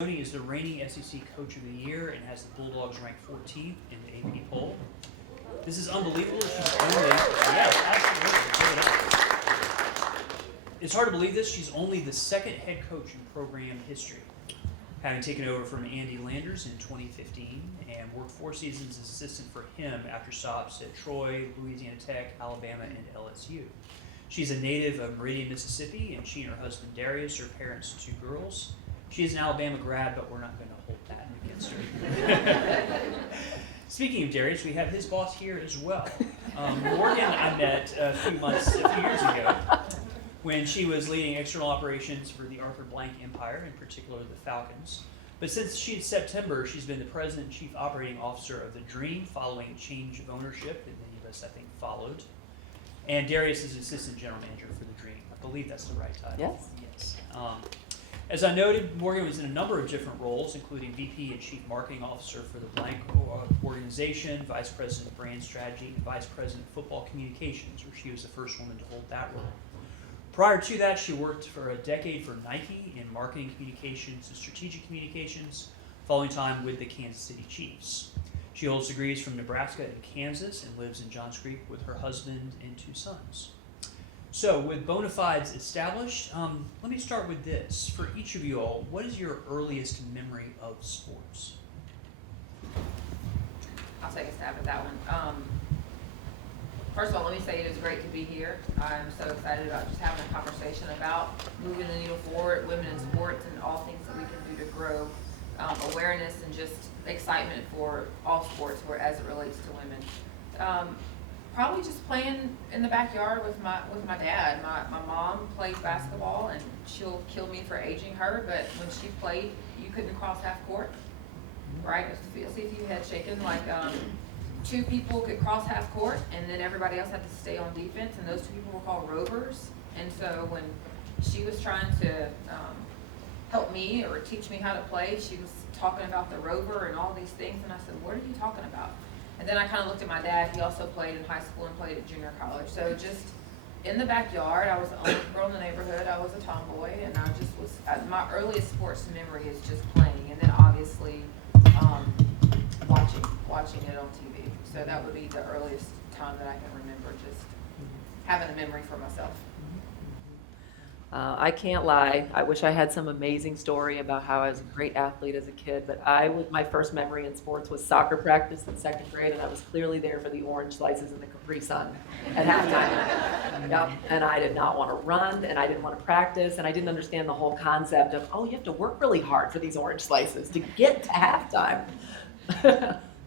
Joni is the reigning SEC Coach of the Year and has the Bulldogs ranked 14th in the AP poll. This is unbelievable. It's hard to believe this. She's only the second head coach in program history, having taken over from Andy Landers in 2015 and worked 4 seasons as assistant for him after stops at Troy, Louisiana Tech, Alabama, and LSU. She's a native of Meridian, Mississippi, and she and her husband Darius are parents to 2 girls. She is an Alabama grad, but we're not going to hold that against her. Speaking of Darius, we have his boss here as well. Morgan I met a few years ago when she was leading external operations for the Arthur Blank Empire, in particular the Falcons. But since September, she's been the president and chief operating officer of the Dream, following change of ownership that many of us, I think, followed. And Darius is assistant general manager for the Dream. I believe that's the right title. Yes. Yes. As I noted, Morgan was in a number of different roles, including VP and Chief Marketing Officer for the Blank organization, Vice President of Brand Strategy, and Vice President of Football Communications, where she was the first woman to hold that role. Prior to that, she worked for a decade for Nike in marketing communications and strategic communications, following time with the Kansas City Chiefs. She holds degrees from Nebraska and Kansas and lives in Johns Creek with her husband and 2 sons. So, with bona fides established, let me start with this. For each of you all, what is your earliest memory of sports? I'll take a stab at that one. First of all, let me say it is great to be here. I'm so excited about just having a conversation about moving the needle forward, women in sports, and all things that we can do to grow awareness and just excitement for all sports as it relates to women. Probably just playing in the backyard with my dad. My mom plays basketball, and she'll kill me for aging her, but when she played, you couldn't cross half court, right? See if you had shaken, like 2 people could cross half court, and then everybody else had to stay on defense, and those 2 people were called rovers. And so when she was trying to help me or teach me how to play, she was talking about the rover and all these things, and I said, what are you talking about? And then I kind of looked at my dad. He also played in high school and played at junior college. So just in the backyard, I was the only girl in the neighborhood. I was a tomboy, and I just was, my earliest sports memory is just playing, and then obviously watching it on TV. So that would be the earliest time that I can remember just having a memory for myself. I can't lie. I wish I had some amazing story about how I was a great athlete as a kid, but my first memory in sports was soccer practice in 2nd grade, and I was clearly there for the orange slices and the Capri Sun at halftime. Yep. And I did not want to run, and I didn't want to practice, and I didn't understand the whole concept of, you have to work really hard for these orange slices to get to halftime.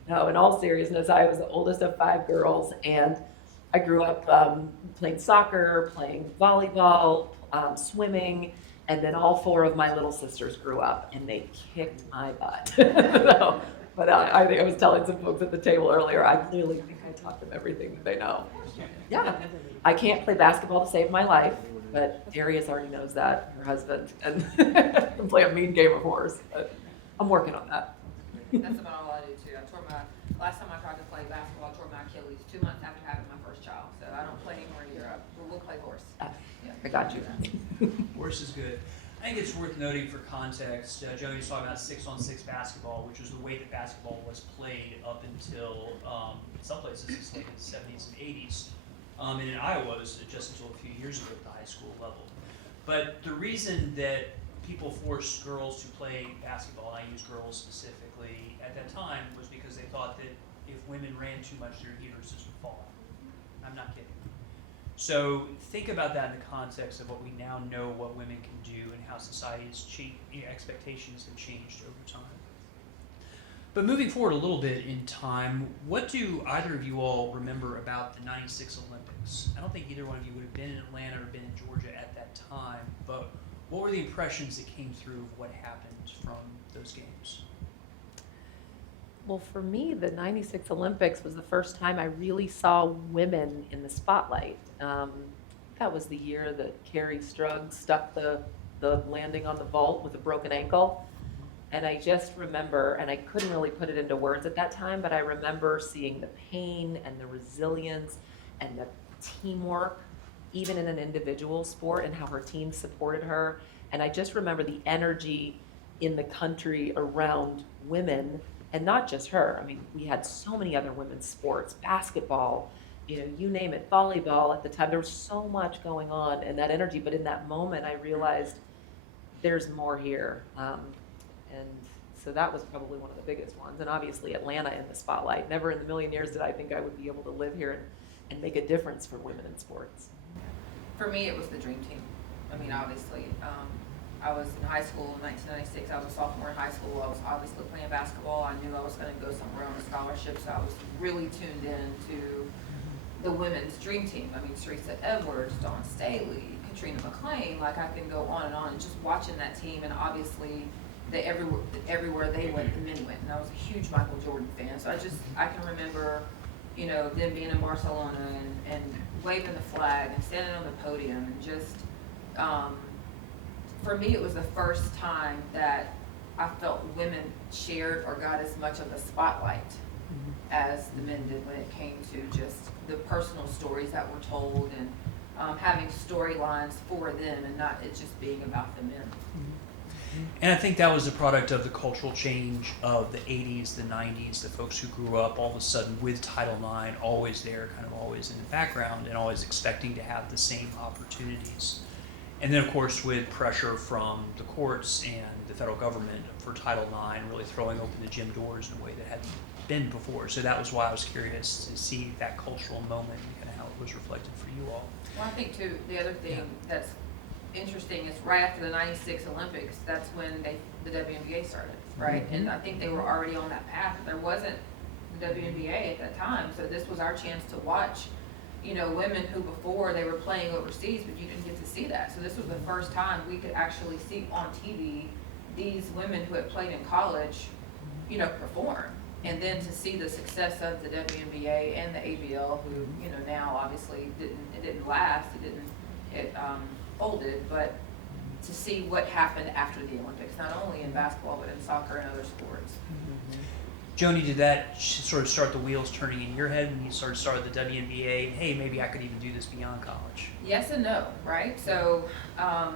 No, in all seriousness, I was the oldest of 5 girls, and I grew up playing soccer, playing volleyball, swimming, and then all 4 of my little sisters grew up, and they kicked my butt. So, but I think I was telling some folks at the table earlier, I clearly think I taught them everything that they know. Yeah, I can't play basketball to save my life, but Darius already knows that, her husband, and can play a mean game of horse, but I'm working on that. That's about all I do too. Last time I tried to play basketball, I tore my Achilles 2 months after having my first child. So I don't play anymore in Europe. We'll play horse. Yeah. I got you. Horse is good. I think it's worth noting for context, Joni was talking about 6-on-6 basketball, which was the way that basketball was played up until, in some places, it's like in the 70s and 80s. And in Iowa, it was just until a few years ago at the high school level. But the reason that people forced girls to play basketball, and I use girls specifically at that time, was because they thought that if women ran too much, their uteruses would fall. I'm not kidding. So think about that in the context of what we now know what women can do and how society's expectations have changed over time. But moving forward a little bit in time, what do either of you all remember about the '96 Olympics? I don't think either one of you would have been in Atlanta or been in Georgia at that time, but what were the impressions that came through of what happened from those games? Well, for me, the '96 Olympics was the first time I really saw women in the spotlight. That was the year that Carrie Strug stuck the landing on the vault with a broken ankle. And I just remember, and I couldn't really put it into words at that time, but I remember seeing the pain and the resilience and the teamwork, even in an individual sport, and how her team supported her. And I just remember the energy in the country around women, and not just her. I mean, we had so many other women's sports, basketball, you name it, volleyball at the time. There was so much going on and that energy, but in that moment I realized there's more here. And so that was probably one of the biggest ones. And obviously Atlanta in the spotlight. Never in a million years did I think I would be able to live here and make a difference for women in sports. For me, it was the dream team. I mean, obviously, I was in high school in 1996. I was a sophomore in high school. I was obviously playing basketball. I knew I was going to go somewhere on a scholarship, so I was really tuned in to the women's dream team. I mean, Teresa Edwards, Dawn Staley, Katrina McClain, like I can go on, and just watching that team, and obviously everywhere they went, the men went, and I was a huge Michael Jordan fan, so I can remember, them being in Barcelona and waving the flag and standing on the podium, and just, for me, it was the first time that I felt women shared or got as much of a spotlight as the men did when it came to just the personal stories that were told, and having storylines for them and not it just being about the men. And I think that was the product of the cultural change of the 80s, the 90s, the folks who grew up all of a sudden with Title IX, always there, kind of always in the background, and always expecting to have the same opportunities. And then, of course, with pressure from the courts and the federal government for Title IX, really throwing open the gym doors in a way that hadn't been before. So that was why I was curious to see that cultural moment and kind of how it was reflected for you all. Well, I think, too, the other thing that's interesting is right after the 96 Olympics, that's when the WNBA started, right? And I think they were already on that path. There wasn't the WNBA at that time, so this was our chance to watch, women who before they were playing overseas, but you didn't get to see that. So this was the first time we could actually see on TV these women who had played in college, perform. And then to see the success of the WNBA and the ABL, who, now obviously it didn't last, it folded, but to see what happened after the Olympics, not only in basketball, but in soccer and other sports. Joni, did that sort of start the wheels turning in your head when you started the WNBA? Hey, maybe I could even do this beyond college. Yes and no, right? So I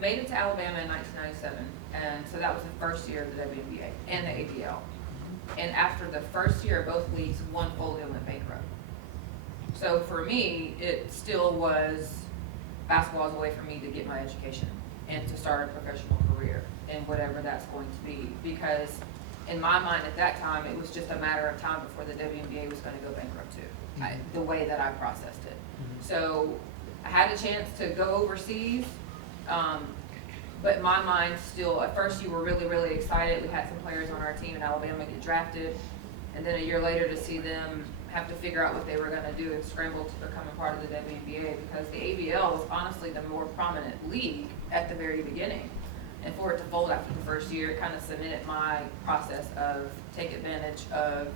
made it to Alabama in 1997, and so that was the first year of the WNBA and the ABL. And after the first year, both leagues, one fully went bankrupt. So for me, it still was basketball as a way for me to get my education and to start a professional career in whatever that's going to be. Because in my mind at that time, it was just a matter of time before the WNBA was going to go bankrupt too, the way that I processed it. So I had a chance to go overseas, but in my mind still, at first you were really, really excited. We had some players on our team in Alabama get drafted, and then a year later to see them have to figure out what they were going to do and scramble to become a part of the WNBA, because the ABL was honestly the more prominent league at the very beginning. And for it to fold after the first year, it kind of cemented my process of take advantage of,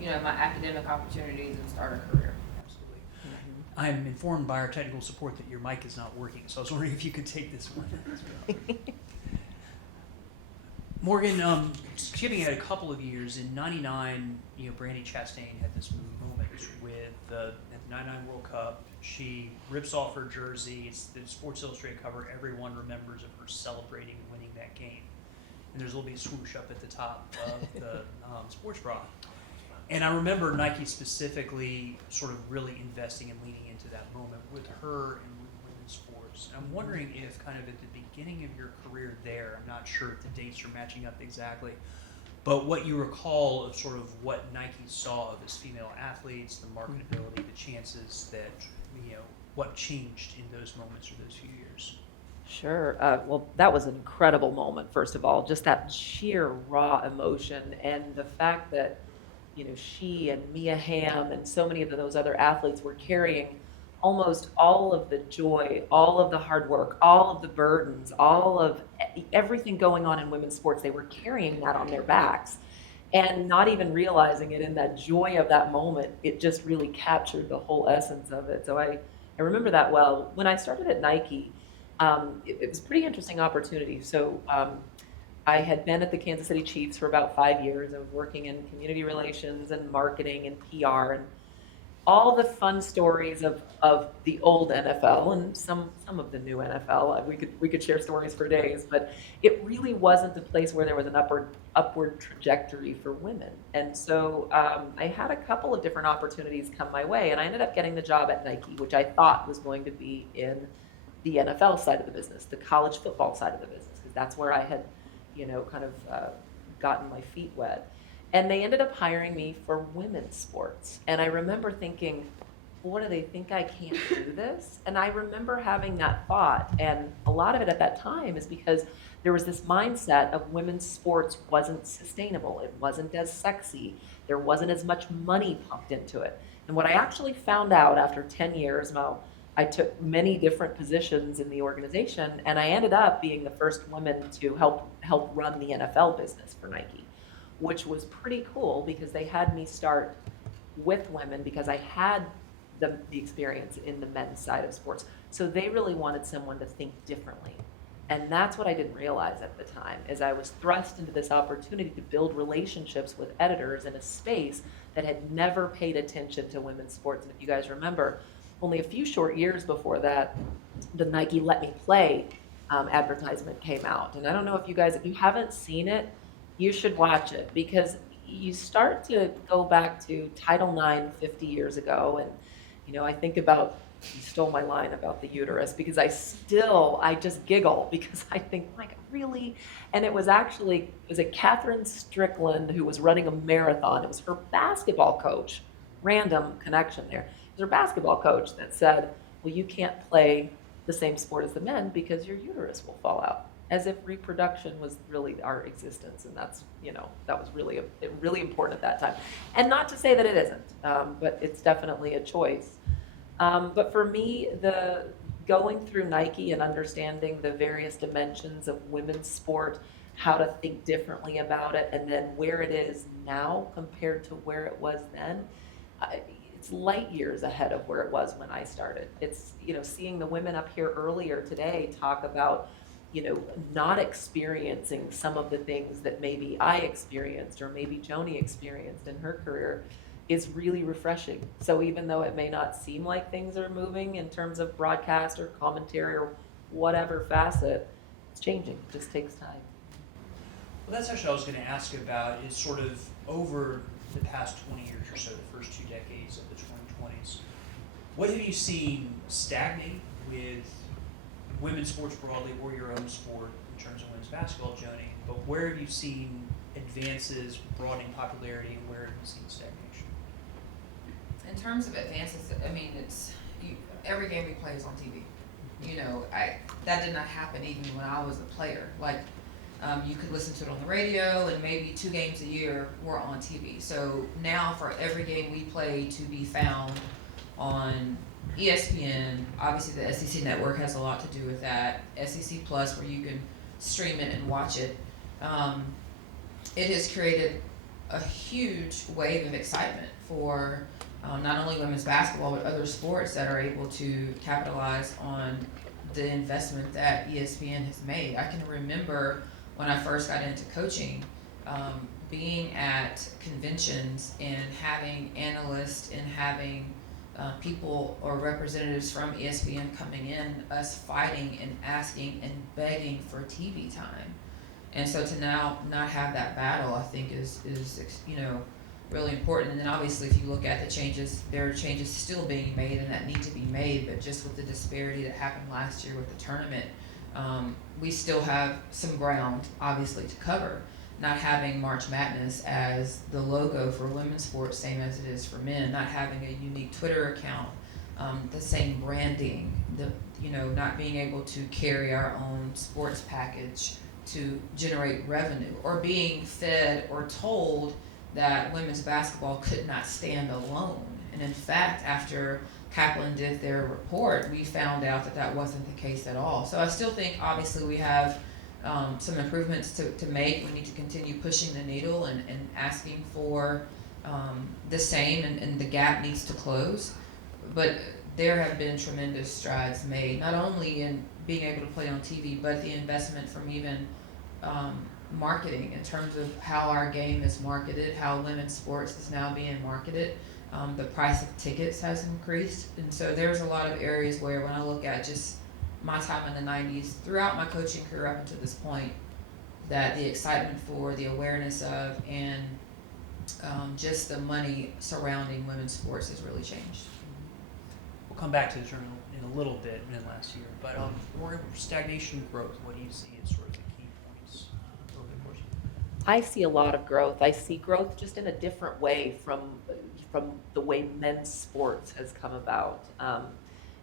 my academic opportunities and start a career. Absolutely. I'm informed by our technical support that your mic is not working, so I was wondering if you could take this one as well. Morgan, skipping ahead a couple of years, in '99, Brandi Chastain had this moment with the 99 World Cup. She rips off her jersey. It's the Sports Illustrated cover. Everyone remembers of her celebrating winning that game. And there's a little bit of swoosh up at the top of the sports bra. And I remember Nike specifically sort of really investing and leaning into that moment with her and with women's sports. And I'm wondering if kind of at the beginning of your career there, I'm not sure if the dates are matching up exactly, but what you recall of sort of what Nike saw of as female athletes, the marketability, the chances that, what changed in those moments or those few years? Sure. Well, that was an incredible moment, first of all, just that sheer raw emotion, and the fact that, she and Mia Hamm and so many of those other athletes were carrying almost all of the joy, all of the hard work, all of the burdens, all of everything going on in women's sports. They were carrying that on their backs and not even realizing it. In that joy of that moment, it just really captured the whole essence of it. So I remember that well. When I started at Nike, it was a pretty interesting opportunity. So I had been at the Kansas City Chiefs for about 5 years. I was working in community relations and marketing and PR, and all the fun stories of the old NFL and some of the new NFL. We could share stories for days, but it really wasn't a place where there was an upward trajectory for women. And so I had a couple of different opportunities come my way, and I ended up getting the job at Nike, which I thought was going to be in the NFL side of the business, the college football side of the business, because that's where I had, kind of gotten my feet wet. And they ended up hiring me for women's sports. And I remember thinking, what do they think I can't do this? And I remember having that thought. And a lot of it at that time is because there was this mindset of women's sports wasn't sustainable. It wasn't as sexy. There wasn't as much money pumped into it. And what I actually found out after 10 years, I took many different positions in the organization, and I ended up being the first woman to help run the NFL business for Nike, which was pretty cool because they had me start with women because I had the experience in the men's side of sports. So they really wanted someone to think differently. And that's what I didn't realize at the time, is I was thrust into this opportunity to build relationships with editors in a space that had never paid attention to women's sports. And if you guys remember, only a few short years before that, the Nike Let Me Play advertisement came out. And I don't know if you haven't seen it, you should watch it, because you start to go back to Title IX 50 years ago. And, I think about, you stole my line about the uterus, because I just giggle because I think, like, really? And it was a Catherine Strickland who was running a marathon. It was her basketball coach, random connection there. It was her basketball coach that said, well, you can't play the same sport as the men because your uterus will fall out. As if reproduction was really our existence, and that's, that was really really important at that time. And not to say that it isn't, but it's definitely a choice. But for me, going through Nike and understanding the various dimensions of women's sport, how to think differently about it, and then where it is now compared to where it was then, it's light years ahead of where it was when I started. It's, seeing the women up here earlier today talk about, not experiencing some of the things that maybe I experienced or maybe Joni experienced in her career is really refreshing. So even though it may not seem like things are moving in terms of broadcast or commentary or whatever facet, it's changing. It just takes time. Well, that's actually what I was going to ask about, is sort of over the past 20 years or so, the first 2 decades of the 2020s, what have you seen stagnate with women's sports broadly, or your own sport in terms of women's basketball, Joni? But where have you seen advances, broadening popularity, and where have you seen stagnation? In terms of advances, I mean, every game we play is on TV. That did not happen even when I was a player. Like, you could listen to it on the radio, and maybe 2 games a year were on TV. So now for every game we play to be found on ESPN, obviously the SEC network has a lot to do with that. SEC Plus, where you can stream it and watch it. It has created a huge wave of excitement for not only women's basketball, but other sports that are able to capitalize on the investment that ESPN has made. I can remember when I first got into coaching, being at conventions and having analysts and having people or representatives from ESPN coming in, us fighting and asking and begging for TV time. And so to now not have that battle, I think is really important. And then obviously if you look at the changes, there are changes still being made and that need to be made, but just with the disparity that happened last year with the tournament, we still have some ground obviously to cover. Not having March Madness as the logo for women's sports, same as it is for men, not having a unique Twitter account, the same branding, not being able to carry our own sports package to generate revenue, or being fed or told that women's basketball could not stand alone. And in fact, after Kaplan did their report, we found out that that wasn't the case at all. So I still think obviously we have some improvements to make. We need to continue pushing the needle and asking for the same, and the gap needs to close. But there have been tremendous strides made, not only in being able to play on TV, but the investment from even marketing in terms of how our game is marketed, how women's sports is now being marketed. The price of tickets has increased, and so there's a lot of areas where when I look at just my time in the 90s, throughout my coaching career up until this point, that the excitement for, the awareness of, and just the money surrounding women's sports has really changed. We'll come back to the term in a little bit in the last year, but more stagnation growth, what do you see as sort of the key points over the course of I see a lot of growth. I see growth just in a different way from the way men's sports has come about.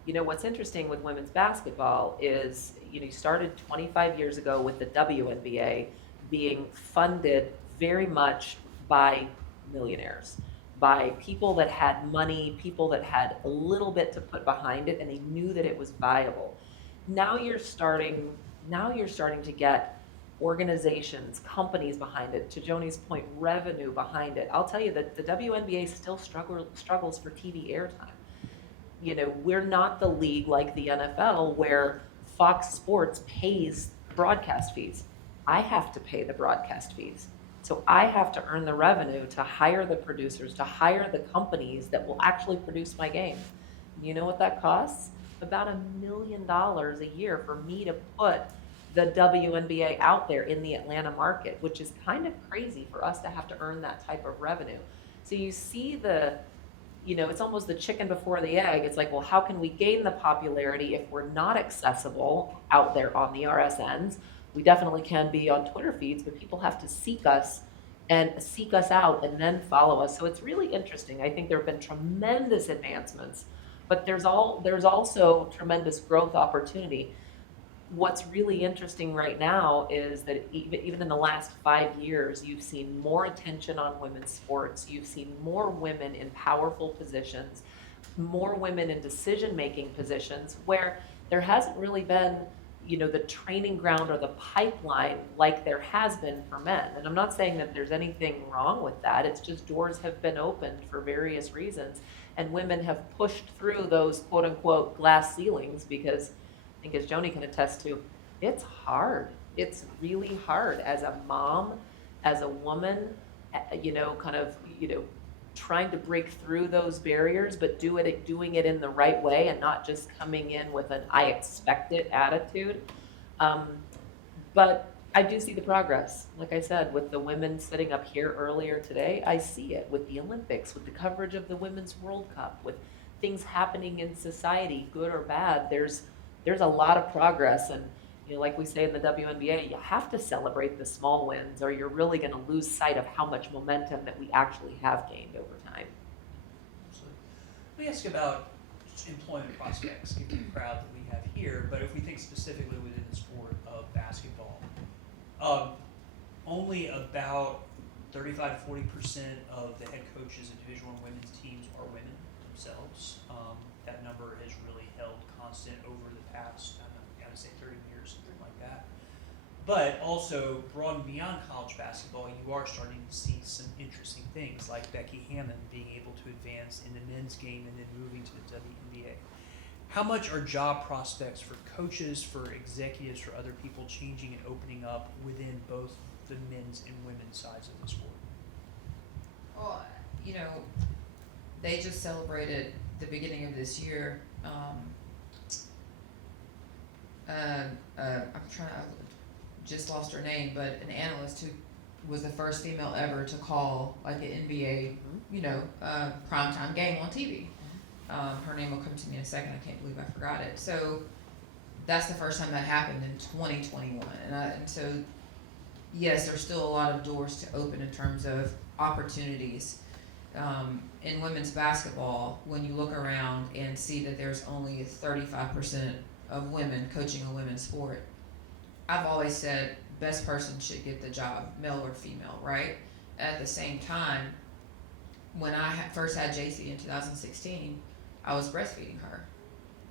What's interesting with women's basketball is, you started 25 years ago with the WNBA being funded very much by millionaires, by people that had money, people that had a little bit to put behind it, and they knew that it was viable. Now you're starting to get organizations, companies behind it. To Joni's point, revenue behind it. I'll tell you that the WNBA still struggles for TV airtime. We're not the league like the NFL where Fox Sports pays broadcast fees. I have to pay the broadcast fees. So I have to earn the revenue to hire the producers, to hire the companies that will actually produce my games. You know what that costs? About $1 million a year for me to put the WNBA out there in the Atlanta market, which is kind of crazy for us to have to earn that type of revenue. So you see it's almost the chicken before the egg. It's like, well, how can we gain the popularity if we're not accessible out there on the RSNs? We definitely can be on Twitter feeds, but people have to seek us out and then follow us. So it's really interesting. I think there have been tremendous advancements, but there's also tremendous growth opportunity. What's really interesting right now is that even in the last 5 years, you've seen more attention on women's sports. You've seen more women in powerful positions, more women in decision-making positions where there hasn't really been, the training ground or the pipeline like there has been for men. And I'm not saying that there's anything wrong with that. It's just doors have been opened for various reasons, and women have pushed through those quote-unquote glass ceilings because I think, as Joni can attest to, it's hard. It's really hard as a mom, as a woman, trying to break through those barriers, but doing it in the right way and not just coming in with an I expect it attitude. But I do see the progress. Like I said, with the women sitting up here earlier today, I see it with the Olympics, with the coverage of the Women's World Cup, with things happening in society, good or bad. There's a lot of progress, and like we say in the WNBA, you have to celebrate the small wins or you're really going to lose sight of how much momentum that we actually have gained over time. Absolutely. Let me ask you about employment prospects, given the crowd that we have here, but if we think specifically within the sport of basketball, only about 35 to 40% of the head coaches of Division I women's teams are women themselves. That number has really held constant over the past, I'm going to say 30 years, something like that. But also, broadened beyond college basketball, you are starting to see some interesting things, like Becky Hammond being able to advance in the men's game and then moving to the WNBA. How much are job prospects for coaches, for executives, for other people changing and opening up within both the men's and women's sides of the sport? Well, they just celebrated the beginning of this year. I just lost her name, but an analyst who was the first female ever to call like an NBA, primetime game on TV. Her name will come to me in a second. I can't believe I forgot it. So that's the first time that happened in 2021. And so, yes, there's still a lot of doors to open in terms of opportunities. In women's basketball, when you look around and see that there's only 35% of women coaching a women's sport, I've always said best person should get the job, male or female, right? At the same time, when I first had JC in 2016, I was breastfeeding her.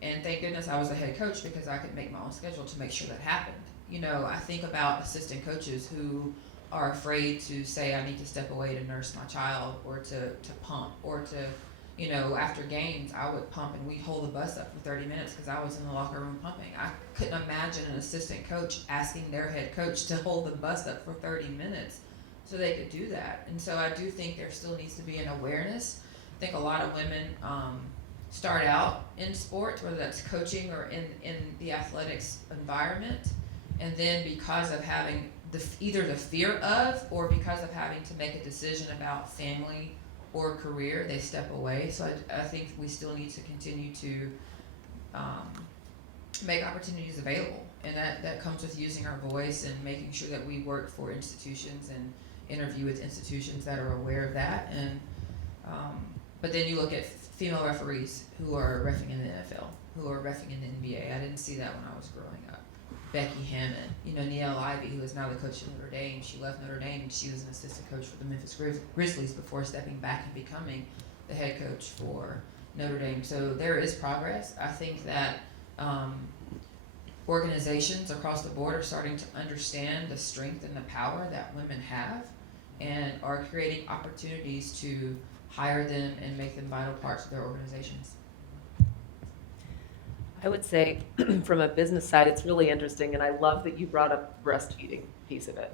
And thank goodness I was a head coach because I could make my own schedule to make sure that happened. I think about assistant coaches who are afraid to say I need to step away to nurse my child or to pump or to, after games I would pump and we'd hold the bus up for 30 minutes because I was in the locker room pumping. I couldn't imagine an assistant coach asking their head coach to hold the bus up for 30 minutes so they could do that. And so I do think there still needs to be an awareness I think a lot of women start out in sports, whether that's coaching or in the athletics environment, and then because of having either the fear of or because of having to make a decision about family or career, they step away. So I think we still need to continue to make opportunities available, and that comes with using our voice and making sure that we work for institutions and interview with institutions that are aware of that. And but then you look at female referees who are reffing in the NFL, who are reffing in the NBA. I didn't see that when I was growing up. Becky Hammon, Niele Ivey, who is now the coach of Notre Dame. She left Notre Dame and she was an assistant coach for the Memphis Grizzlies before stepping back and becoming the head coach for Notre Dame. So there is progress. I think that organizations across the board are starting to understand the strength and the power that women have and are creating opportunities to hire them and make them vital parts of their organizations. I would say from a business side, it's really interesting, and I love that you brought up the breastfeeding piece of it.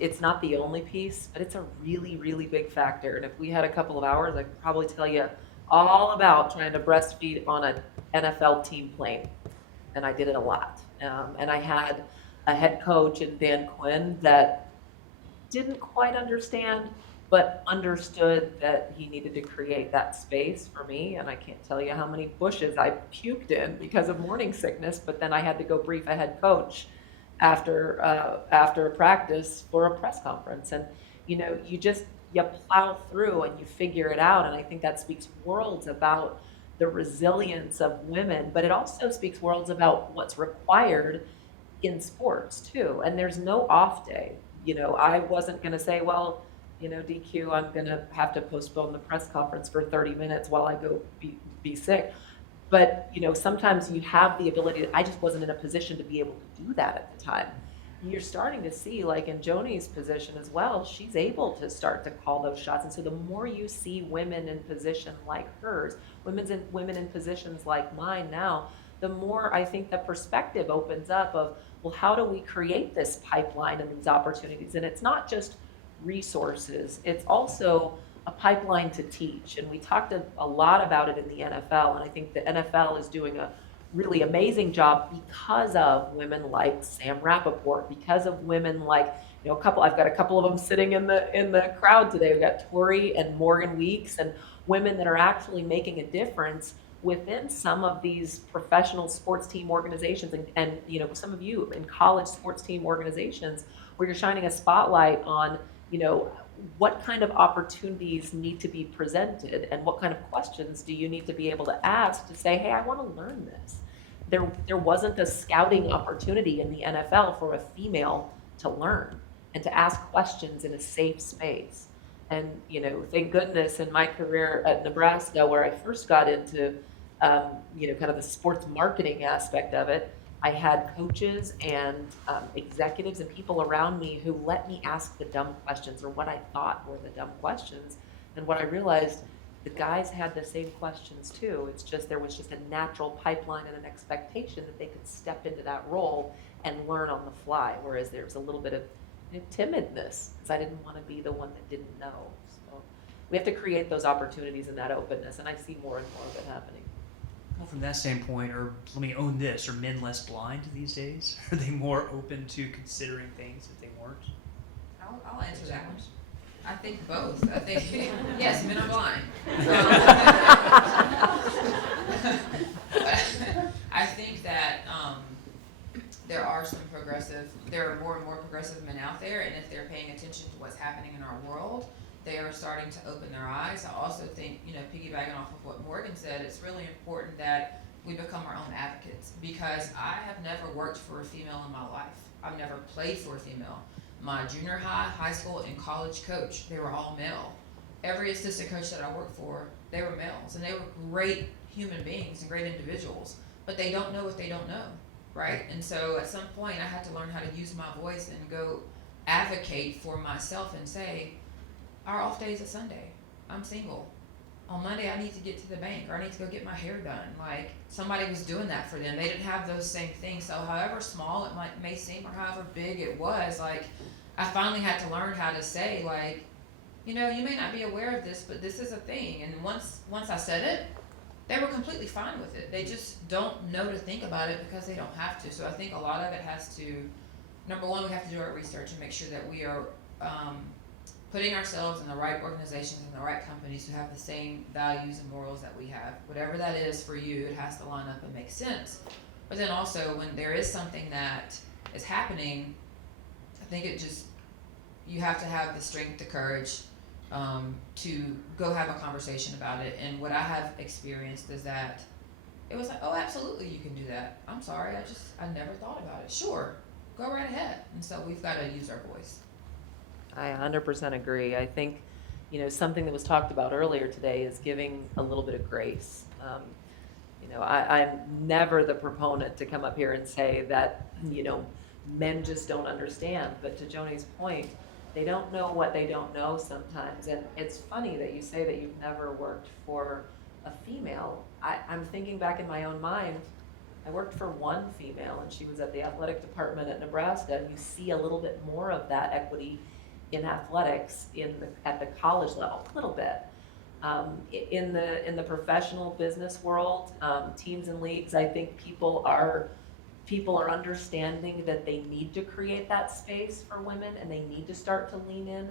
It's not the only piece, but it's a really, really big factor. And if we had a couple of hours, I could probably tell you all about trying to breastfeed on an NFL team plane. And I did it a lot. And I had a head coach in Dan Quinn that didn't quite understand, but understood that he needed to create that space for me. And I can't tell you how many bushes I puked in because of morning sickness, but then I had to go brief a head coach after a practice for a press conference. And you plow through and you figure it out. And I think that speaks worlds about the resilience of women, but it also speaks worlds about what's required in sports too. And there's no off day. I wasn't going to say, well, DQ, I'm going to have to postpone the press conference for 30 minutes while I go be sick. But, sometimes you have the ability I just wasn't in a position to be able to do that at the time. You're starting to see, like in Joni's position as well, she's able to start to call those shots. And so the more you see women in position like hers, women in positions like mine now, the more I think the perspective opens up of, well, how do we create this pipeline and these opportunities? And it's not just resources, it's also a pipeline to teach. And we talked a lot about it in the NFL, and I think the NFL is doing a really amazing job because of women like Sam Rappaport, because of women like, I've got a couple of them sitting in the crowd today. We've got Tori and Morgan Weeks, and women that are actually making a difference within some of these professional sports team organizations and some of you in college sports team organizations where you're shining a spotlight on, what kind of opportunities need to be presented and what kind of questions do you need to be able to ask to say, hey, I want to learn this. There wasn't a scouting opportunity in the NFL for a female to learn and to ask questions in a safe space. And, thank goodness in my career at Nebraska, where I first got into, kind of the sports marketing aspect of it, I had coaches and executives and people around me who let me ask the dumb questions or what I thought were the dumb questions. And what I realized, the guys had the same questions too. It's just there was just a natural pipeline and an expectation that they could step into that role and learn on the fly, whereas there was a little bit of timidness because I didn't want to be the one that didn't know. So we have to create those opportunities and that openness, and I see more and more of it happening. Well, from that standpoint, or let me own this, are men less blind these days? Are they more open to considering things that they weren't? I'll answer that one. I think both. I think, yes, men are blind. I think that there are more and more progressive men out there, and if they're paying attention to what's happening in our world, they are starting to open their eyes. I also think, piggybacking off of what Morgan said, it's really important that we become our own advocates, because I have never worked for a female in my life. I've never played for a female. My junior high school, and college coach, they were all male. Every assistant coach that I worked for, they were males, and they were great human beings and great individuals, but they don't know what they don't know, right? And so at some point, I had to learn how to use my voice and go advocate for myself and say, our off day is a Sunday. I'm single. On Monday, I need to get to the bank, or I need to go get my hair done. Like, somebody was doing that for them. They didn't have those same things. So however small it may seem, or however big it was, like, I finally had to learn how to say, like, you know, you may not be aware of this, but this is a thing. And once I said it, they were completely fine with it. They just don't know to think about it because they don't have to. So I think a lot of it has to, number one, we have to do our research and make sure that we are putting ourselves in the right organizations and the right companies who have the same values and morals that we have. Whatever that is for you, it has to line up and make sense. But then also, when there is something that is happening, I think you have to have the strength, the courage to go have a conversation about it. And what I have experienced is that it was like, oh, absolutely, you can do that. I'm sorry, I never thought about it. Sure, go right ahead. And so we've got to use our voice. I 100% agree. I think, something that was talked about earlier today is giving a little bit of grace. I'm never the proponent to come up here and say that, men just don't understand. But to Joni's point, they don't know what they don't know sometimes. And it's funny that you say that you've never worked for a female. I'm thinking back in my own mind, I worked for one female, and she was at the athletic department at Nebraska, and you see a little bit more of that equity in athletics at the college level, a little bit. In the professional business world, teams and leagues, I think people are understanding that they need to create that space for women, and they need to start to lean in.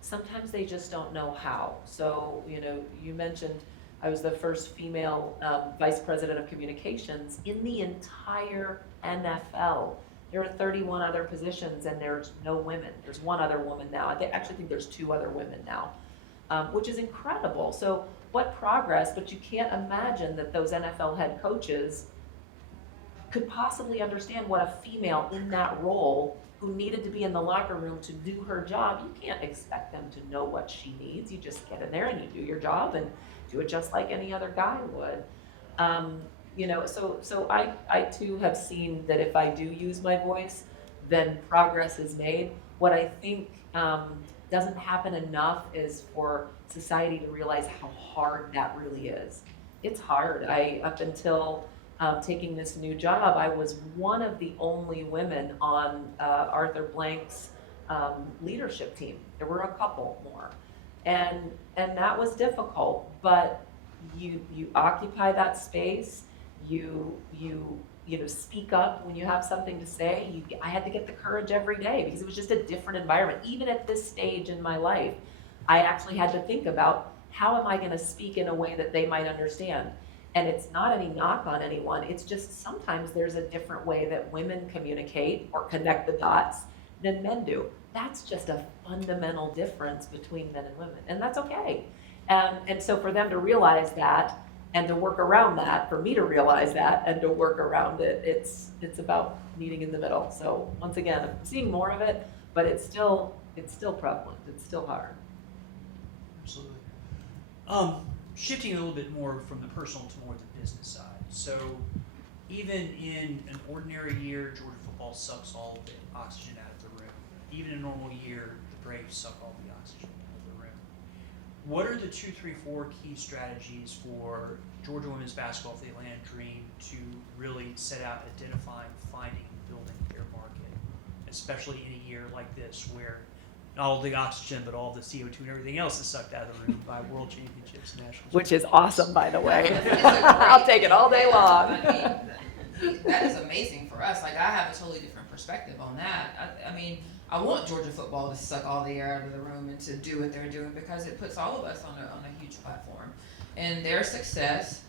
Sometimes they just don't know how. So, you mentioned I was the first female vice president of communications in the entire NFL. There are 31 other positions, and there's no women. There's one other woman now. I actually think there's 2 other women now, which is incredible. So what progress, but you can't imagine that those NFL head coaches could possibly understand what a female in that role who needed to be in the locker room to do her job, you can't expect them to know what she needs. You just get in there and you do your job and do it just like any other guy would. So I too have seen that if I do use my voice, then progress is made. What I think doesn't happen enough is for society to realize how hard that really is. It's hard. Up until taking this new job, I was one of the only women on Arthur Blank's leadership team. There were a couple more, and that was difficult. But you occupy that space. You speak up when you have something to say. I had to get the courage every day because it was just a different environment. Even at this stage in my life, I actually had to think about how am I going to speak in a way that they might understand. And it's not any knock on anyone. It's just sometimes there's a different way that women communicate or connect the dots than men do. That's just a fundamental difference between men and women, and that's okay. And so for them to realize that and to work around that, for me to realize that and to work around it, it's about meeting in the middle. So once again, I'm seeing more of it, but it's still prevalent. It's still hard. Absolutely. Shifting a little bit more from the personal to more the business side. So even in an ordinary year, Georgia football sucks all the oxygen out of the room. Even in a normal year, the Braves suck all the oxygen out of the room. What are the 2, 3, 4 key strategies for Georgia women's basketball, if they land a dream, to really set out identifying, finding, and building their market, especially in a year like this where not all the oxygen, but all the CO2 and everything else is sucked out of the room by world championships and national Which is awesome, by the way. It's I'll take it all day long. I mean, that is amazing for us. Like, I have a totally different perspective on that. I mean, I want Georgia football to suck all the air out of the room and to do what they're doing because it puts all of us on a huge platform. And their success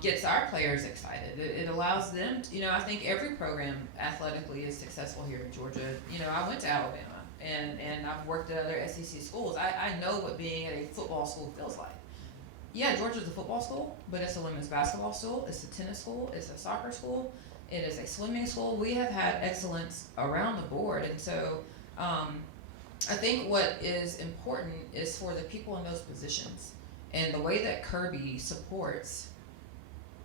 gets our players excited. It allows them to, I think every program athletically is successful here in Georgia. I went to Alabama. And I've worked at other SEC schools. I know what being at a football school feels like. Yeah, Georgia's a football school, but it's a women's basketball school, it's a tennis school, it's a soccer school, it is a swimming school. We have had excellence around the board. And so I think what is important is for the people in those positions and the way that Kirby supports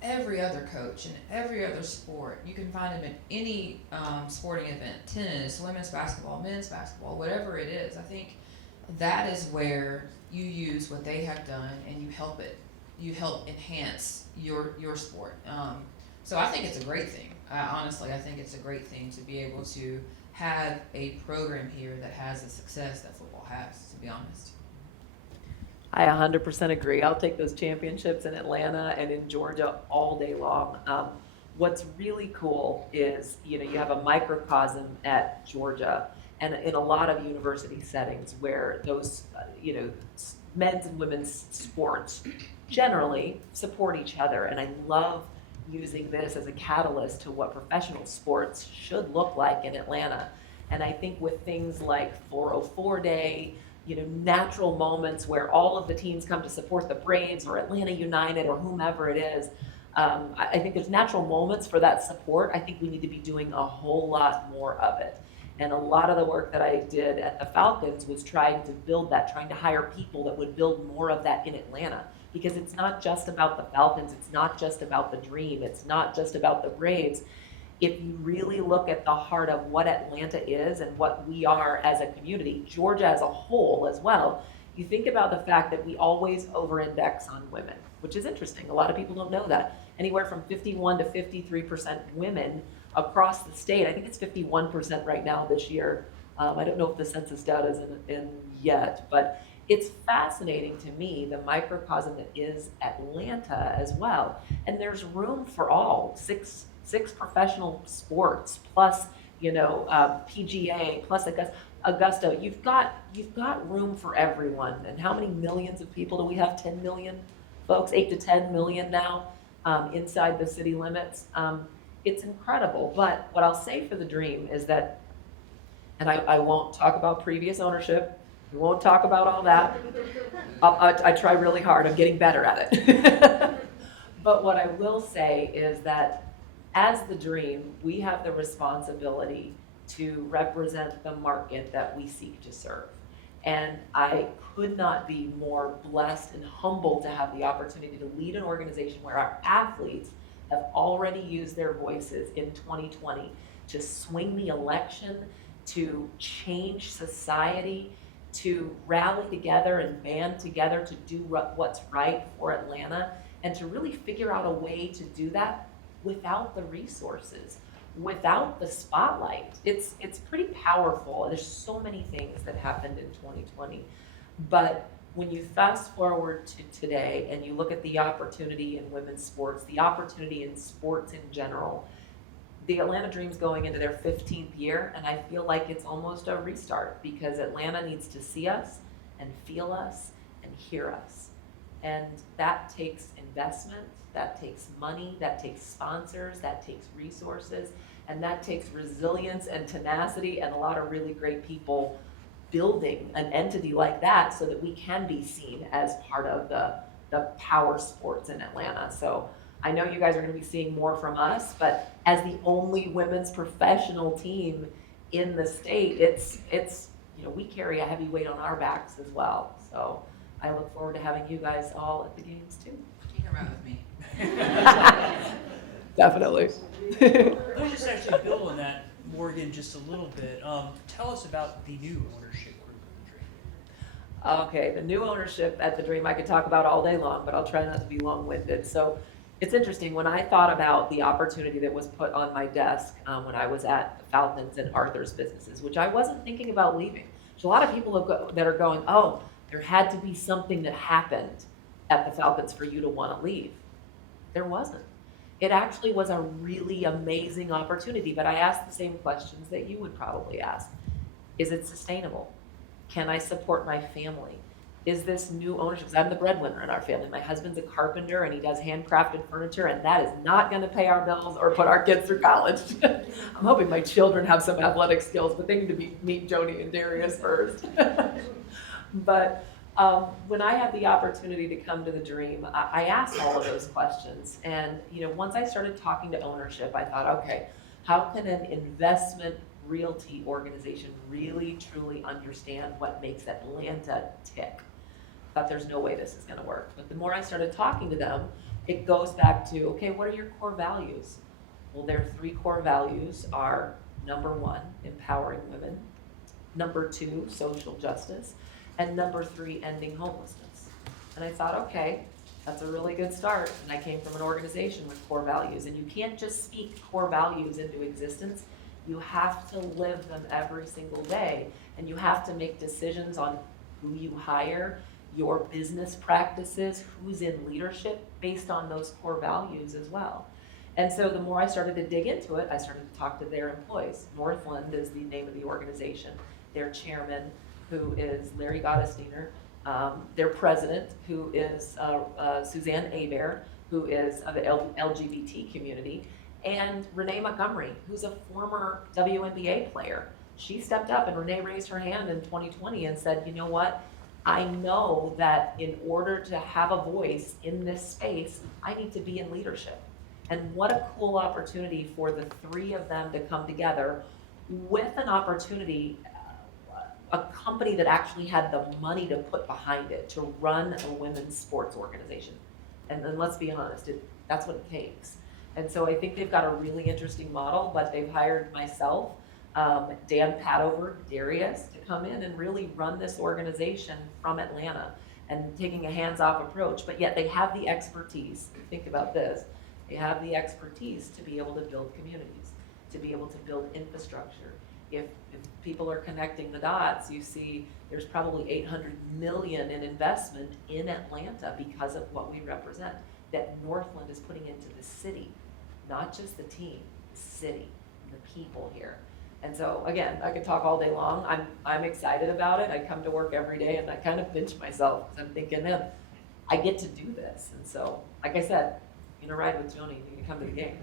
every other coach in every other sport. You can find him at any sporting event, tennis, women's basketball, men's basketball, whatever it is. I think that is where you use what they have done and you help enhance your sport. So I think it's a great thing. Honestly, I think it's a great thing to be able to have a program here that has the success that football has, to be honest. I 100% agree. I'll take those championships in Atlanta and in Georgia all day long. What's really cool is, you have a microcosm at Georgia and in a lot of university settings where those, men's and women's sports generally support each other. And I love using this as a catalyst to what professional sports should look like in Atlanta. And I think with things like 404 Day, natural moments where all of the teams come to support the Braves or Atlanta United or whomever it is, I think there's natural moments for that support. I think we need to be doing a whole lot more of it. And a lot of the work that I did at the Falcons was trying to build that, trying to hire people that would build more of that in Atlanta. Because it's not just about the Falcons, it's not just about the dream, it's not just about the Braves. If you really look at the heart of what Atlanta is and what we are as a community, Georgia as a whole as well, you think about the fact that we always over-index on women, which is interesting. A lot of people don't know that. Anywhere from 51 to 53% women across the state. I think it's 51% right now this year. I don't know if the census data is in yet, but it's fascinating to me, the microcosm that is Atlanta as well. And there's room for all, six professional sports, plus, PGA, plus Augusta. You've got room for everyone. And how many millions of people do we have? 10 million folks, 8 to 10 million now inside the city limits. It's incredible. But what I'll say for the dream is that, and I won't talk about previous ownership, we won't talk about all that. I try really hard. I'm getting better at it. But what I will say is that as the dream, we have the responsibility to represent the market that we seek to serve. And I could not be more blessed and humbled to have the opportunity to lead an organization where our athletes have already used their voices in 2020 to swing the election, to change society, to rally together and band together to do what's right for Atlanta, and to really figure out a way to do that without the resources, without the spotlight. It's pretty powerful. There's so many things that happened in 2020. But when you fast forward to today and you look at the opportunity in women's sports, the opportunity in sports in general, the Atlanta Dream's going into their 15th year, and I feel like it's almost a restart because Atlanta needs to see us and feel us and hear us. And that takes investment, that takes money, that takes sponsors, that takes resources, and that takes resilience and tenacity and a lot of really great people building an entity like that so that we can be seen as part of the power sports in Atlanta. So I know you guys are going to be seeing more from us, but as the only women's professional team in the state, it's we carry a heavy weight on our backs as well. So I look forward to having you guys all at the games too. You can run with me. Definitely. Let me just actually build on that, Morgan, just a little bit. Tell us about the new ownership group of the Dream. Okay, the new ownership at the Dream I could talk about all day long, but I'll try not to be long-winded. So it's interesting, when I thought about the opportunity that was put on my desk when I was at the Falcons and Arthur's businesses, which I wasn't thinking about leaving. There's a lot of people that are going, oh, there had to be something that happened at the Falcons for you to want to leave. There wasn't. It actually was a really amazing opportunity, but I asked the same questions that you would probably ask. Is it sustainable? Can I support my family? Is this new ownership? Because I'm the breadwinner in our family. My husband's a carpenter and he does handcrafted furniture, and that is not going to pay our bills or put our kids through college. I'm hoping my children have some athletic skills, but they need to meet Joni and Darius first. But when I had the opportunity to come to the Dream, I asked all of those questions. And once I started talking to ownership, I thought, okay, how can an investment realty organization really truly understand what makes Atlanta tick? I thought there's no way this is going to work. But the more I started talking to them, it goes back to, okay, what are your core values? Well, their 3 core values are, number 1, empowering women, number 2, social justice, and number 3, ending homelessness. And I thought, okay, that's a really good start. And I came from an organization with core values, and you can't just speak core values into existence. You have to live them every single day, and you have to make decisions on who you hire. your business practices, who's in leadership based on those core values as well. And so the more I started to dig into it, I started to talk to their employees. Northland is the name of the organization. Their chairman, who is Larry Gottesdiener, their president, who is Suzanne Hebert, who is of the LGBT community, and Renee Montgomery, who's a former WNBA player. She stepped up, and Renee raised her hand in 2020 and said, you know what? I know that in order to have a voice in this space, I need to be in leadership. And what a cool opportunity for the three of them to come together with an opportunity, a company that actually had the money to put behind it to run a women's sports organization. And then let's be honest, that's what it takes. And so I think they've got a really interesting model, but they've hired myself, Dan Padover, Darius, to come in and really run this organization from Atlanta and taking a hands-off approach, but yet they have the expertise. Think about this. They have the expertise to be able to build communities, to be able to build infrastructure. If people are connecting the dots, you see there's probably $800 million in investment in Atlanta because of what we represent, that Northland is putting into the city, not just the team, the city, the people here. And so again, I could talk all day long. I'm excited about it. I come to work every day and I kind of pinch myself because I'm thinking, man, I get to do this. And so, like I said, you know, ride with Joni, you can come to the game.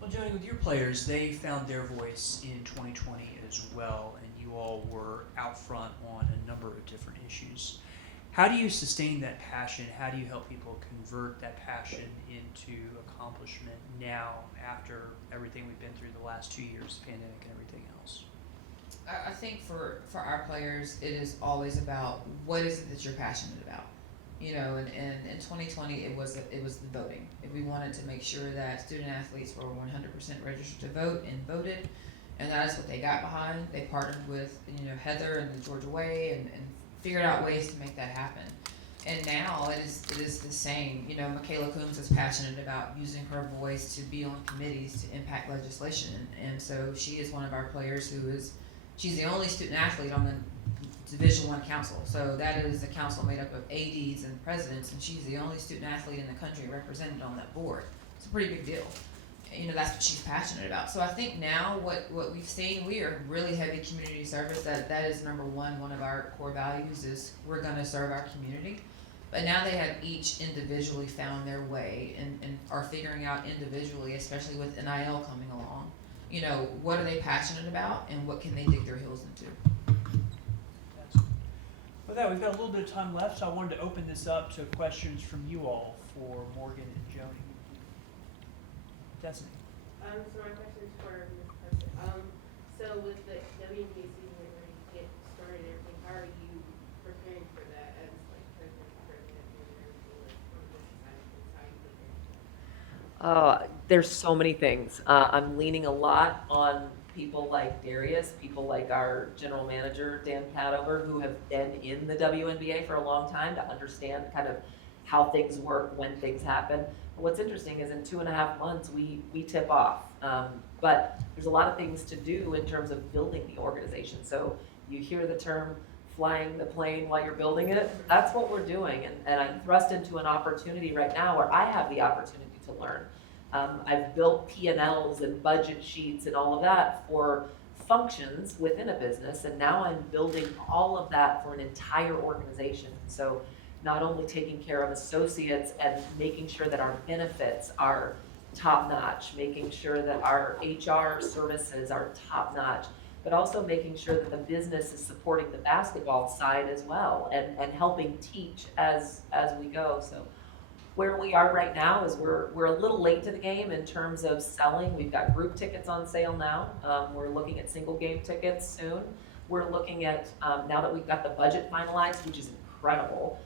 Well, Joni, with your players, they found their voice in 2020 as well, and you all were out front on a number of different issues. How do you sustain that passion? How do you help people convert that passion into accomplishment now after everything we've been through the last 2 years, pandemic and everything else? I think for our players, it is always about what is it that you're passionate about. You know, and in 2020, it was the voting. We wanted to make sure that student athletes were 100% registered to vote and voted, and that is what they got behind. They partnered with, you know, Heather and the Georgia Way and figured out ways to make that happen. And now it is the same. You know, Michaela Coombs is passionate about using her voice to be on committees to impact legislation, and so she is one of our players she's the only student athlete on the Division I council. So that is a council made up of ADs and presidents, and she's the only student athlete in the country represented on that board. It's a pretty big deal. You know, that's what she's passionate about. So I think now what we've seen, we are really heavy community service. That is number one of our core values is we're gonna serve our community. But now they have each individually found their way and are figuring out individually, especially with NIL coming along, you know, what are they passionate about and what can they dig their heels into. With that, we've got a little bit of time left, so I wanted to open this up to questions from you all for Morgan and Joni. Destiny. So my question is for Ms. Preston. So with the WNBA season getting ready to get started and everything, how are you preparing for that as like president and everything, like on the side of things, how are you preparing? There's so many things. I'm leaning a lot on people like Darius, people like our general manager, Dan Padover, who have been in the WNBA for a long time to understand kind of how things work, when things happen. But what's interesting is in 2.5 months, we tip off. But there's a lot of things to do in terms of building the organization. So you hear the term flying the plane while you're building it. That's what we're doing. And I'm thrust into an opportunity right now where I have the opportunity to learn. I've built P&Ls and budget sheets and all of that for functions within a business, and now I'm building all of that for an entire organization. So not only taking care of associates and making sure that our benefits are top-notch, making sure that our HR services are top-notch, but also making sure that the business is supporting the basketball side as well and helping teach as we go. So where we are right now is we're a little late to the game in terms of selling. We've got group tickets on sale now. We're looking at single game tickets soon. We're looking at, now that we've got the budget finalized, which is incredible,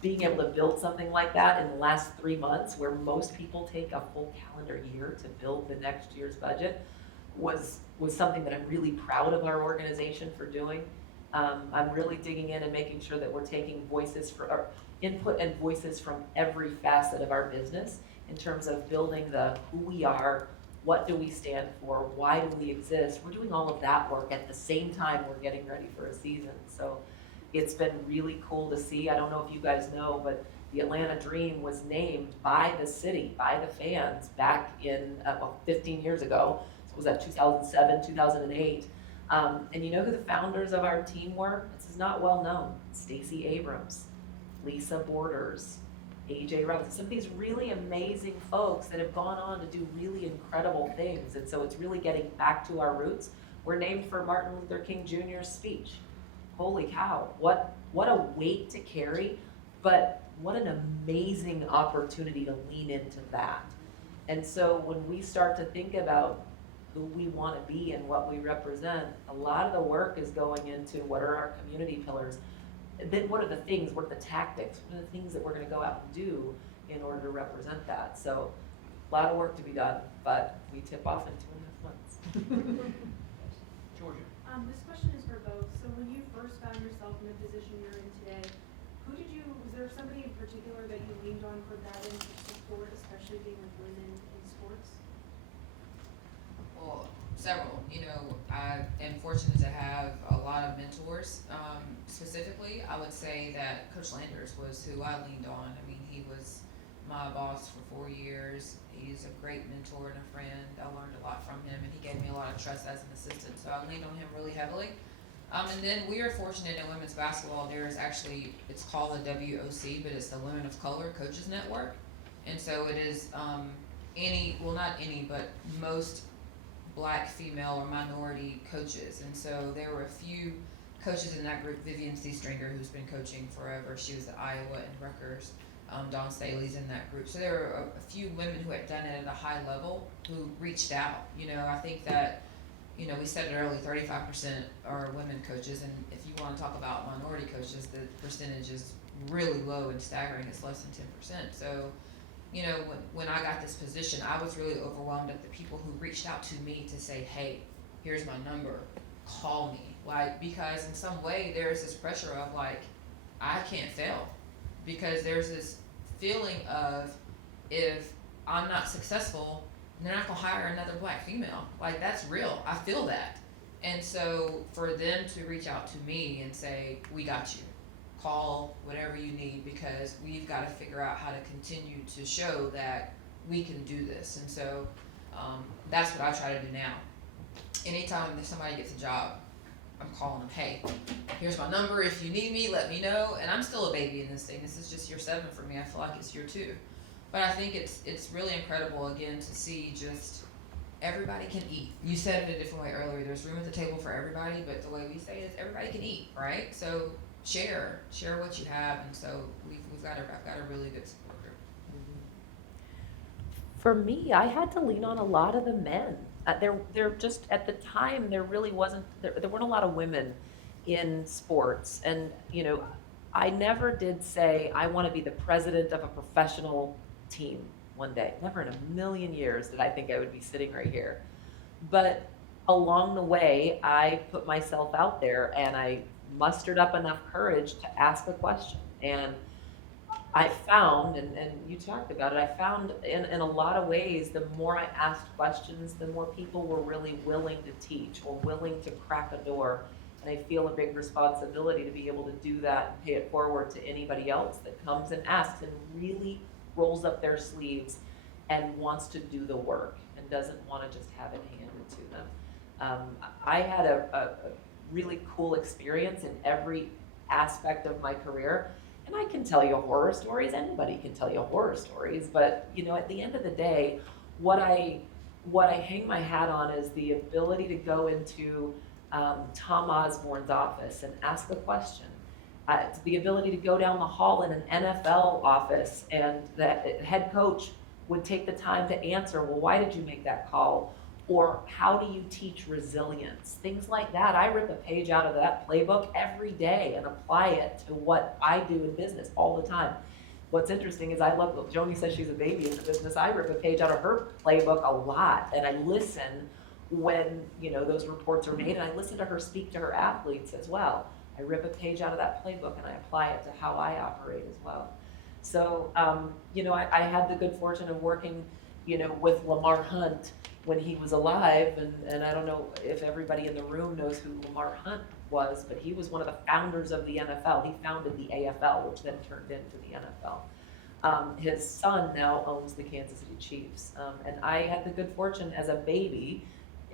being able to build something like that in the last 3 months where most people take a full calendar year to build the next year's budget was something that I'm really proud of our organization for doing. I'm really digging in and making sure that we're taking voices for our input and voices from every facet of our business in terms of building the who we are, what do we stand for, why do we exist. We're doing all of that work at the same time we're getting ready for a season. So It's been really cool to see. I don't know if you guys know, but the Atlanta Dream was named by the city, by the fans, back in 15 years ago. So was that 2007, 2008? And you know who the founders of our team were? This is not well known. Stacey Abrams, Lisa Borders, AJ Robinson, some of these really amazing folks that have gone on to do really incredible things. And so it's really getting back to our roots. We're named for Martin Luther King Jr.'s speech. Holy cow, what a weight to carry, but what an amazing opportunity to lean into that. And so when we start to think about who we want to be and what we represent, a lot of the work is going into what are our community pillars. Then what are the things, what are the tactics, what are the things that we're going to go out and do in order to represent that. So a lot of work to be done, but we tip off in 2.5 months. Georgia. This question is for both. So when you first found yourself in the position you're in today, was there somebody in particular that you leaned on for guidance and support, especially being with women in sports? Well, several. I am fortunate to have a lot of mentors. Specifically, I would say that Coach Landers was who I leaned on. I mean, he was my boss for 4 years. He's a great mentor and a friend. I learned a lot from him, and he gave me a lot of trust as an assistant. So I leaned on him really heavily. And then we are fortunate in women's basketball. There is actually, it's called the WOC, but it's the Women of Color Coaches Network. And so it is not any, but most Black, female, or minority coaches. And so there were a few coaches in that group. Vivian C. Stringer, who's been coaching forever, she was at Iowa and Rutgers. Dawn Staley's in that group. So there were a few women who had done it at a high level who reached out. I think that, we said it early, 35% are women coaches, and if you want to talk about minority coaches, the percentage is really low and staggering. It's less than 10%. So, when I got this position, I was really overwhelmed at the people who reached out to me to say, hey, here's my number, call me. Because in some way there's this pressure of I can't fail. Because there's this feeling of, if I'm not successful, they're not gonna hire another Black female. That's real. I feel that. And so for them to reach out to me and say, we got you, call whatever you need, because we've got to figure out how to continue to show that we can do this. And so that's what I try to do now. Anytime that somebody gets a job, I'm calling them, hey, here's my number. If you need me, let me know. And I'm still a baby in this thing. This is just year 7 for me. I feel like it's year 2. But I think it's really incredible, again, to see just everybody can eat. You said it a different way earlier. There's room at the table for everybody, but the way we say it is everybody can eat, right? So share what you have. And so I've got a really good support group. For me, I had to lean on a lot of the men. There just, at the time, there really wasn't, there weren't a lot of women in sports. And, I never did say, I want to be the president of a professional team one day. Never in a million years did I think I would be sitting right here. But along the way, I put myself out there and I mustered up enough courage to ask a question. And I found, and you talked about it, I found in a lot of ways, the more I asked questions, the more people were really willing to teach or willing to crack a door. And I feel a big responsibility to be able to do that and pay it forward to anybody else that comes and asks and really rolls up their sleeves and wants to do the work and doesn't want to just have it handed to them. I had a really cool experience in every aspect of my career. And I can tell you horror stories, anybody can tell you horror stories, but at the end of the day, what I hang my hat on is the ability to go into Tom Osborne's office and ask a question. The ability to go down the hall in an NFL office and the head coach would take the time to answer, well, why did you make that call? Or how do you teach resilience? Things like that. I rip a page out of that playbook every day and apply it to what I do in business all the time. What's interesting is Joni says she's a baby in the business. I rip a page out of her playbook a lot, and I listen when those reports are made, and I listen to her speak to her athletes as well. I rip a page out of that playbook and I apply it to how I operate as well. So, I had the good fortune of working, with Lamar Hunt when he was alive, and I don't know if everybody in the room knows who Lamar Hunt was, but he was one of the founders of the NFL. He founded the AFL, which then turned into the NFL. His son now owns the Kansas City Chiefs. And I had the good fortune as a baby,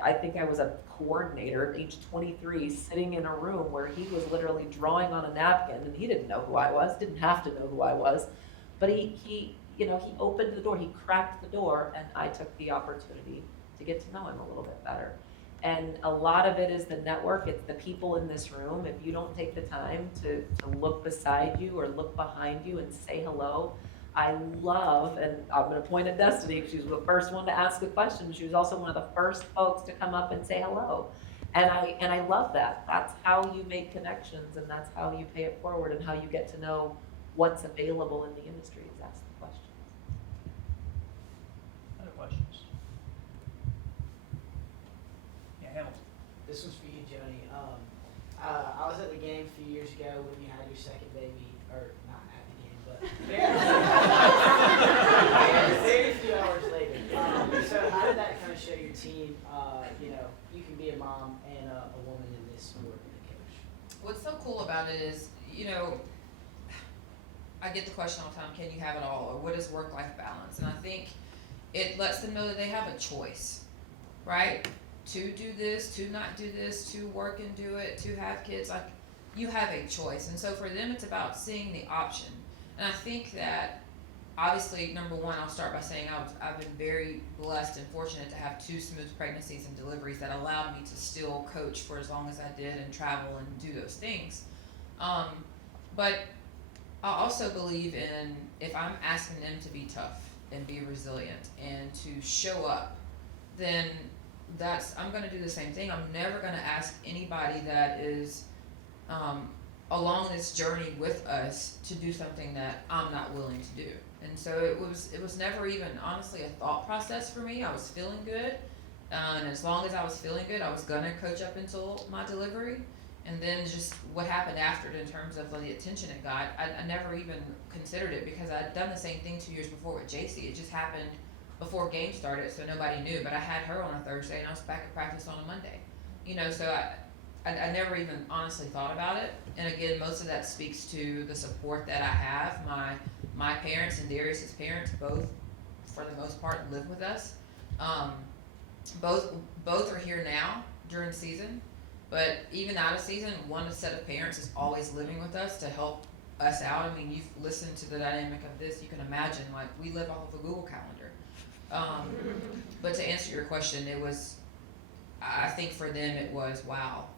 I think I was a coordinator at age 23, sitting in a room where he was literally drawing on a napkin, and he didn't know who I was, didn't have to know who I was, but he opened the door, he cracked the door, and I took the opportunity to get to know him a little bit better. And a lot of it is the network, it's the people in this room. If you don't take the time to look beside you or look behind you and say hello, I love, and I'm going to point at Destiny, she was the first one to ask a question. She was also one of the first folks to come up and say hello. And I love that. That's how you make connections, and that's how you pay it forward, and how you get to know what's available in the industry is ask the questions. Other questions? Yeah, Hamilton. This one's for you, Joni. I was at the game a few years ago when you had your second baby, or not at the game, but very few hours later. So how did that kind of show your team, you can be a mom and a woman in this sport and a coach? What's so cool about it is, I get the question all the time, can you have it all, or what is work-life balance? And I think it lets them know that they have a choice, right? To do this, to not do this, to work and do it, to have kids, like, you have a choice. And so for them, it's about seeing the option. And I think that, obviously, number one, I'll start by saying I've been very blessed and fortunate to have 2 smooth pregnancies and deliveries that allowed me to still coach for as long as I did and travel and do those things. But I also believe in, if I'm asking them to be tough and be resilient and to show up, then I'm going to do the same thing. I'm never going to ask anybody that is along this journey with us to do something that I'm not willing to do. And so it was never even honestly a thought process for me. I was feeling good, and as long as I was feeling good, I was gonna coach up until my delivery. And then just what happened after it in terms of the attention it got, I never even considered it, because I'd done the same thing 2 years before with JC. It just happened before games started, so nobody knew. But I had her on a Thursday, and I was back at practice on a Monday. So I never even honestly thought about it. And again, most of that speaks to the support that I have. My parents and Darius's parents both, for the most part, live with us. Both are here now during season, but even out of season, one set of parents is always living with us to help us out. I mean, you've listened to the dynamic of this. You can imagine, we live off of a Google Calendar. But to answer your question, I think for them it was, wow.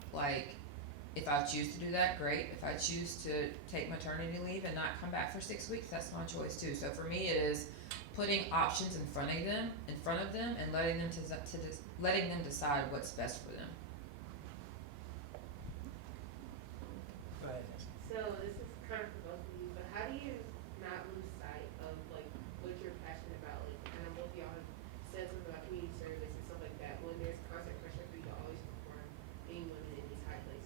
If I choose to do that, great. If I choose to take maternity leave and not come back for 6 weeks, that's my choice too. So for me, it is putting options in front of them, and letting them decide what's best for them. Go ahead. So this is kind of for both of you, but how do you not lose sight of what you're passionate about? And both of y'all have said something about community service and stuff like that. When there's constant pressure for you to always perform, being women in these high places.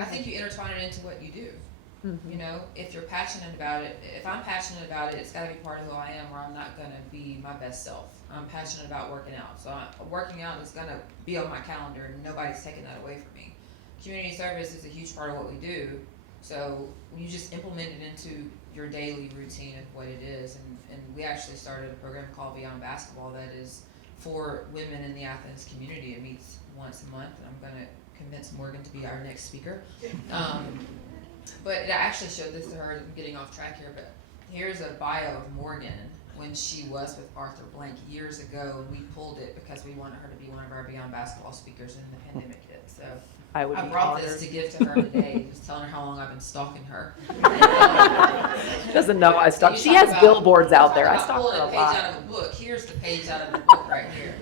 I think you intertwine it into what you do. Mm-hmm. If you're passionate about it, if I'm passionate about it, it's got to be part of who I am, or I'm not going to be my best self. I'm passionate about working out. So working out is going to be on my calendar, and nobody's taking that away from me. Community service is a huge part of what we do. So you just implement it into your daily routine of what it is. And we actually started a program called Beyond Basketball that is for women in the Athens community. It meets once a month, and I'm going to convince Morgan to be our next speaker. But I actually showed this to her. I'm getting off track here, but here's a bio of Morgan when she was with Arthur Blank years ago, and we pulled it because we wanted her to be one of our Beyond Basketball speakers when the pandemic hit. So I brought honored. this to give to her today, just telling her how long I've been stalking her. She doesn't know I stalk. You She talk has about- billboards out there. I talk about stalk her pulling a a page lot. out of a book. Here's the page out of the book right here.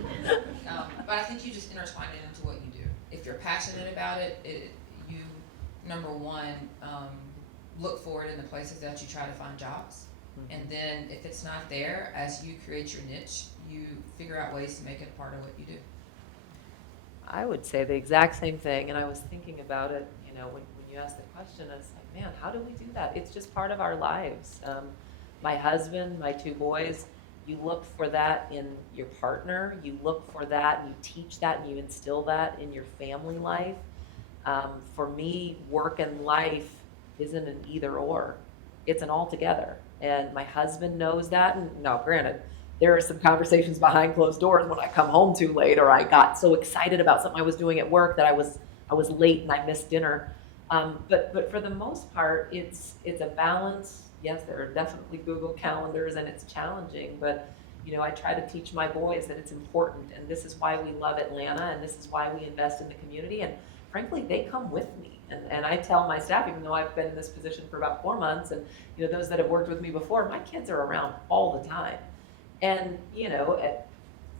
But I think you just intertwine it into what you do. If you're passionate about it, you number one, look for it in the places that you try to find jobs. And then if it's not there, as you create your niche, you figure out ways to make it part of what you do. I would say the exact same thing, and I was thinking about it, when you asked the question, I was like, man, how do we do that? It's just part of our lives. My husband, my 2 boys, you look for that in your partner, you look for that and you teach that and you instill that in your family life. For me, work and life isn't an either or, it's an all together. And my husband knows that. And now, granted, there are some conversations behind closed doors when I come home too late, or I got so excited about something I was doing at work that I was late and I missed dinner. But for the most part, it's a balance. Yes, there are definitely Google calendars and it's challenging, but I try to teach my boys that it's important, and this is why we love Atlanta, and this is why we invest in the community, and frankly, they come with me. And I tell my staff, even though I've been in this position for about 4 months, and those that have worked with me before, my kids are around all the time. And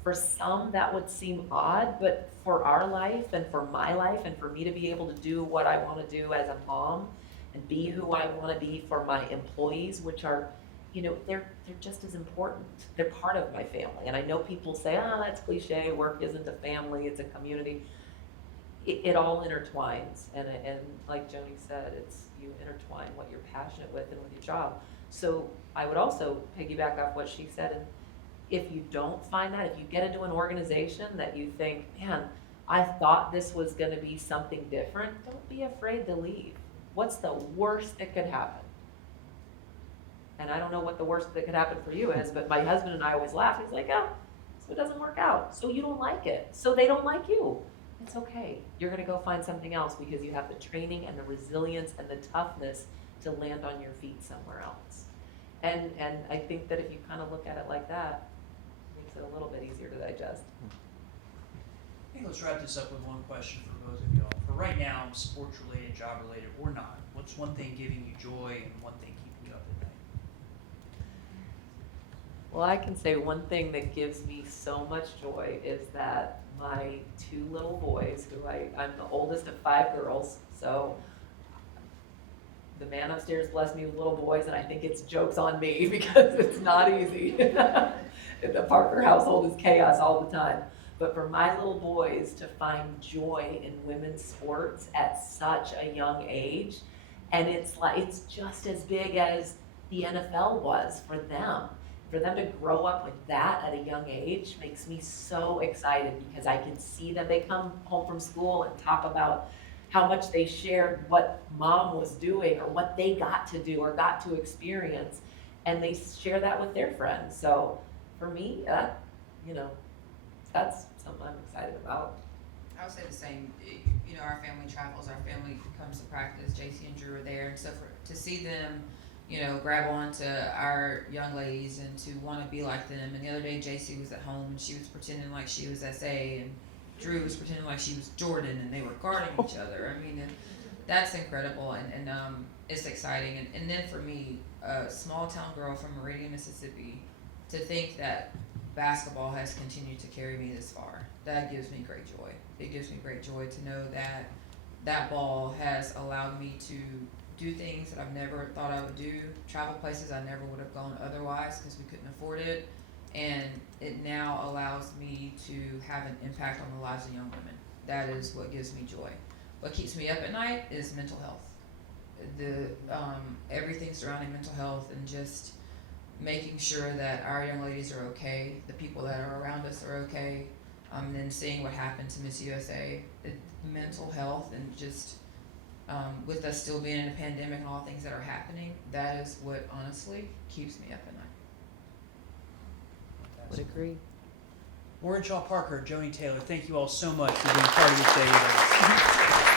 for some that would seem odd, but for our life and for my life and for me to be able to do what I want to do as a mom and be who I want to be for my employees, which are, they're just as important. They're part of my family. And I know people say, that's cliche, work isn't a family, it's a community. It all intertwines. And like Joni said, you intertwine what you're passionate with and with your job. So I would also piggyback off what she said. And if you don't find that, if you get into an organization that you think, man, I thought this was going to be something different, don't be afraid to leave. What's the worst that could happen? And I don't know what the worst that could happen for you is, but my husband and I always laugh. He's like, so it doesn't work out. So you don't like it. So they don't like you. It's okay. You're going to go find something else because you have the training and the resilience and the toughness to land on your feet somewhere else. And I think that if you kind of look at it like that, it makes it a little bit easier to digest. I think let's wrap this up with one question for both of y'all. For right now, sports related, job related, or not, what's one thing giving you joy and one thing keeping you up at night? Well, I can say one thing that gives me so much joy is that my 2 little boys, I'm the oldest of 5 girls, so the man upstairs blessed me with little boys, and I think it's jokes on me because it's not easy. The Parker household is chaos all the time. But for my little boys to find joy in women's sports at such a young age, and it's just as big as the NFL was for them. For them to grow up with that at a young age makes me so excited because I can see them. They come home from school and talk about how much they shared what mom was doing or what they got to do or got to experience, and they share that with their friends. So for me, that's something I'm excited about. I would say the same. Our family travels, our family comes to practice. JC and Drew are there, and so to see them, grab on to our young ladies and to want to be like them. And the other day, JC was at home and she was pretending like she was SA, and Drew was pretending like she was Jordan, and they were guarding each other. I mean, that's incredible, and it's exciting. And then for me, a small town girl from Meridian, Mississippi, to think that basketball has continued to carry me this far, that gives me great joy. It gives me great joy to know that that ball has allowed me to do things that I've never thought I would do, travel places I never would have gone otherwise because we couldn't afford it, and it now allows me to have an impact on the lives of young women. That is what gives me joy. What keeps me up at night is mental health. Everything surrounding mental health and just making sure that our young ladies are okay, the people that are around us are okay, and then seeing what happened to Miss USA, mental health, and just with us still being in a pandemic and all things that are happening, that is what honestly keeps me up at night. Would agree. Warren Shaw Parker, Joni Taylor, thank you all so much for being part of this day with us.